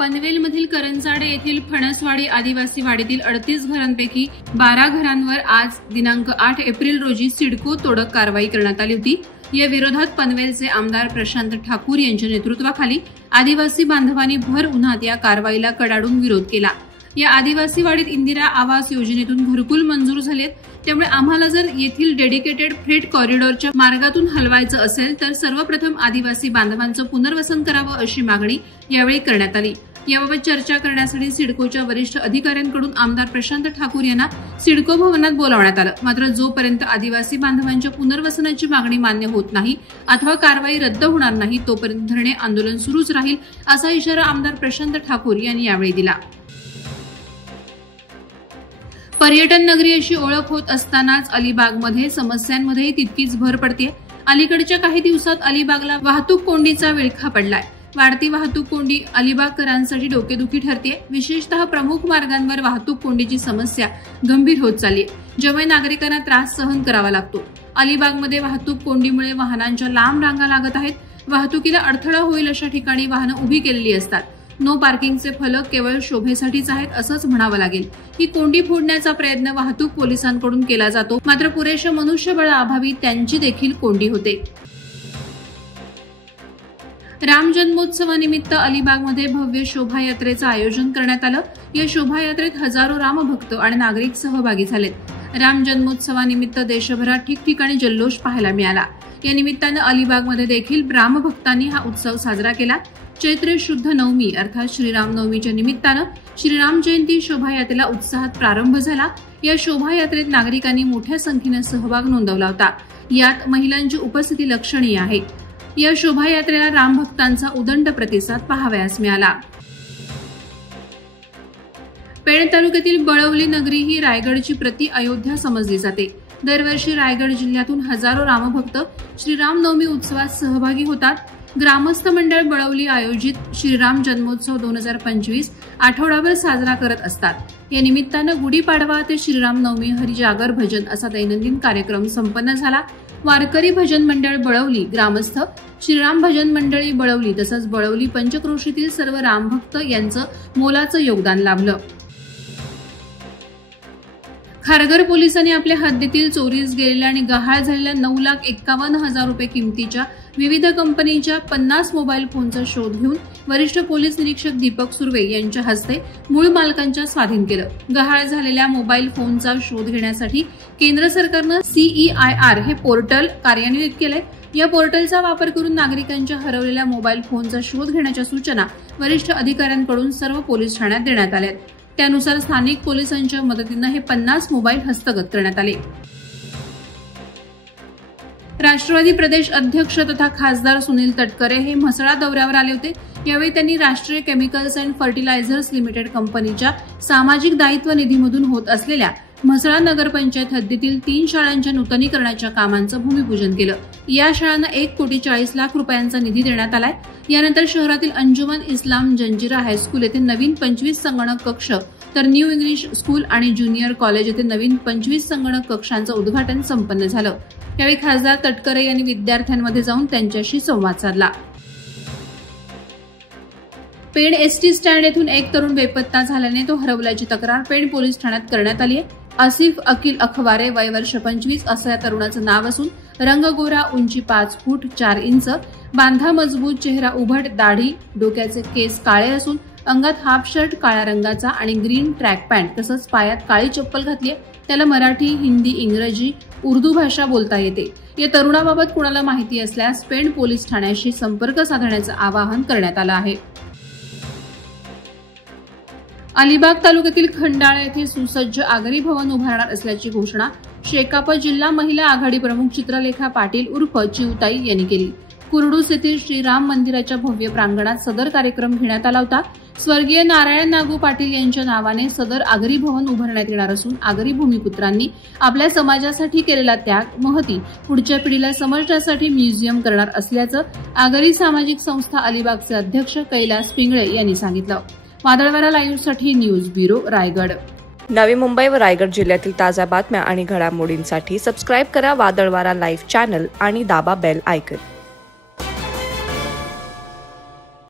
पनवेलमधील करंजाडे येथील फणसवाडी आदिवासी वाडीतील 38 घरांपैकी 12 घरांवर आज दिनांक 8 एप्रिल रोजी सिडको तोडक कारवाई करण्यात आली होती। या विरोधात पनवेलचे आमदार प्रशांत ठाकूर यांच्या नेतृत्वाखाली आदिवासी बांधवांनी भर उन्हात या कारवाईला कडाडून विरोध केला। या आदिवासी वाडीत इंदिरा आवास योजनेतून घरकुल मंजूर झालेत, त्यामुळे आम्हाला जर येथील डेडिकेटेड फ्रेट कॉरिडॉरच्या मार्गातून हलवायचं असेल तर सर्वप्रथम आदिवासी बांधवांचं पुनर्वसन करावं अशी मागणी यावेळी करण्यात आली। याबाबत चर्चा करण्यासाठी सिडकोच्या वरिष्ठ अधिकाऱ्यांकडून आमदार प्रशांत ठाकूर यांना सिडको भवनात बोलावण्यात आलं। मात्र जोपर्यंत आदिवासी बांधवांच्या पुनर्वसनाची मागणी मान्य होत नाही अथवा कारवाई रद्द होणार नाही तोपर्यंत धरणे आंदोलन सुरूच राहील असा इशारा आमदार प्रशांत ठाकूर यांनी यावेळी दिला। पर्यटन नगरी अशी ओळख होत असतानाच अलिबागमध्ये समस्यांमध्ये तितकीच भर पडते। अलीकडच्या काही दिवसात अलिबागला वाहतूक कोंडीचा विळखा पडलाय। वाढती वाहतूक कोंडी अलिबागकरांसाठी डोकेदुखी ठरते। विशेषतः प्रमुख मार्गांवर वाहतूक कोंडीची समस्या गंभीर होत चालली आहे, ज्यामुळे नागरिकांना त्रास सहन करावा लागतो। अलिबागमध्ये वाहतूक कोंडीमुळे वाहनांच्या लांब रांगा लागत आहेत। वाहतुकीला अडथळा होईल अशा ठिकाणी वाहनं उभी केलेली असतात। नो पार्किंगचे फलक केवळ शोभेसाठीच आहेत असंच म्हणावं लागेल। ही कोंडी फोडण्याचा प्रयत्न वाहतूक पोलिसांकडून केला जातो, मात्र पुरेशा मनुष्यबळाअभावी त्यांची देखील कोंडी होते। राम जन्मोत्सवानिमित्त अलिबागमध्ये भव्य शोभायात्रेचं आयोजन करण्यात आलं। या शोभायात्रेत हजारो रामभक्त आणि नागरिक सहभागी झालेत। राम जन्मोत्सवानिमित्त देशभरात ठिकठिकाणी जल्लोष पाहायला मिळाला। या निमित्तानं अलिबागमध्ये देखील रामभक्तांनी हा उत्सव साजरा केला। चैत्र शुद्ध नवमी अर्थात श्रीराम नवमीच्या निमित्तानं श्रीराम जयंती शोभायात्रेला उत्साहात प्रारंभ झाला। या शोभायात्रेत नागरिकांनी मोठ्या संख्येनं सहभाग नोंदवला होता। यात महिलांची उपस्थिती लक्षणीय आहे। या शोभायात्रेला रामभक्तांचा उदंड प्रतिसाद पाहावयास मिळाला। पेण तालुक्यातील बळवली नगरी ही रायगडची प्रति अयोध्या समजली जाते। दरवर्षी रायगड जिल्ह्यातून हजारो रामभक्त श्रीरामनवमी उत्सवात सहभागी होतात। ग्रामस्थ मंडळ बळवली आयोजित श्रीराम जन्मोत्सव 2025 आठवडाभर साजरा करत असतात। या निमित्तानं गुढीपाडवा ते श्रीरामनवमी हरिजागर भजन असा दैनंदिन कार्यक्रम संपन्न झाला। वारकरी भजन मंडळ बळवली, ग्रामस्थ श्रीराम भजन मंडळी बळवली तसंच बळवली पंचक्रोशीतील सर्व रामभक्त यांचं मोलाचं योगदान लाभलं। खारघर पोलिसांनी आपल्या हद्दीतील चोरीस गेलेल्या आणि गहाळ झालेल्या 9,51,000 रुपये किमतीच्या विविध कंपनीच्या 50 मोबाईल फोनचा शोध घेऊन वरिष्ठ पोलीस निरीक्षक दीपक सुर्वे यांच्या हस्ते मूळ मालकांच्या स्वाधीन केलं। गहाळ झालेल्या मोबाईल फोनचा शोध घेण्यासाठी केंद्र सरकारनं CEIR हे पोर्टल कार्यान्वित केलंय। या पोर्टलचा वापर करून नागरिकांच्या हरवलेल्या मोबाईल फोनचा शोध घेण्याच्या सूचना वरिष्ठ अधिकाऱ्यांकडून सर्व पोलीस ठाण्यात देण्यात आल्या। त्यानुसार स्थानिक पोलिसांच्या मदतीनं हे 50 मोबाईल हस्तगत करण्यात आले। राष्ट्रवादी प्रदेश अध्यक्ष तथा खासदार सुनील तटकरे हे म्हसळा दौऱ्यावर आले होते। यावेळी त्यांनी राष्ट्रीय केमिकल्स अँड फर्टिलायझर्स लिमिटेड कंपनीच्या सामाजिक दायित्व निधीमधून होत असलेल्या म्हसळा नगरपंचायत हद्दीतील 3 शाळांच्या नूतनीकरणाच्या कामांचं भूमिपूजन केलं। या शाळांना 1,40,00,000 रुपयांचा निधी देण्यात आलाय। यानंतर शहरातील अंजुमन इस्लाम जंजिरा हायस्कूल येथे नवीन 25 संगणक कक्ष तर न्यू इंग्लिश स्कूल आणि ज्युनियर कॉलेज येथे नवीन 25 संगणक कक्षांचं उद्घाटन संपन्न झालं। यावेळी खासदार तटकरे यांनी विद्यार्थ्यांमध्ये जाऊन त्यांच्याशी संवाद साधला। पेण एसटी स्टँड येथून एक तरुण बेपत्ता झाल्याने तो हरवल्याची तक्रार पेण पोलीस ठाण्यात करण्यात आली आहे। आसिफ अकिल अखवारे वय वर्ष 25 असं या तरुणाचं नाव असून रंग गोरा, उंची 5 फूट 4 इंच, बांधा मजबूत, चेहरा उभट, दाढी, डोक्याचे केस काळे असून अंगात हाफ शर्ट काळ्या रंगाचा आणि ग्रीन ट्रॅक पॅन्ट तसंच पायात काळी चप्पल घातली आहे। त्याला मराठी, हिंदी, इंग्रजी, उर्दू भाषा बोलता येते। या तरुणाबाबत कुणाला माहिती असल्यास पेण पोलीस ठाण्याशी संपर्क साधण्याचं आवाहन करण्यात आलं आहे। अलिबाग तालुक्यातील खंडाळा येथे सुसज्ज आगरी भवन उभारणार असल्याची घोषणा शेकाप जिल्हा महिला आघाडी प्रमुख चित्रलेखा पाटील उर्फ चिवताई यांनी केली। कुर्डूस येथील श्रीराम मंदिराच्या भव्य प्रांगणात सदर कार्यक्रम घेण्यात आला होता। स्वर्गीय नारायण नागू पाटील यांच्या नावाने सदर आगरी भवन उभारण्यात येणार असून आगरी भूमिपुत्रांनी आपल्या समाजासाठी केलेला त्याग महती पुढच्या पिढीला समजण्यासाठी म्युझियम करणार असल्याचं आगरी सामाजिक संस्था अलिबागचे अध्यक्ष कैलास पिंगळे यांनी सांगितलं। वादळवारा लाईव्हसाठी न्यूज ब्युरो रायगड। नवी मुंबई व रायगड जिल्ह्यातील ताज्या बातम्या आणि घडामोडींसाठी सबस्क्राईब करा वादळवारा लाईव्ह चॅनल आणि दाबा बेल आयकॉन।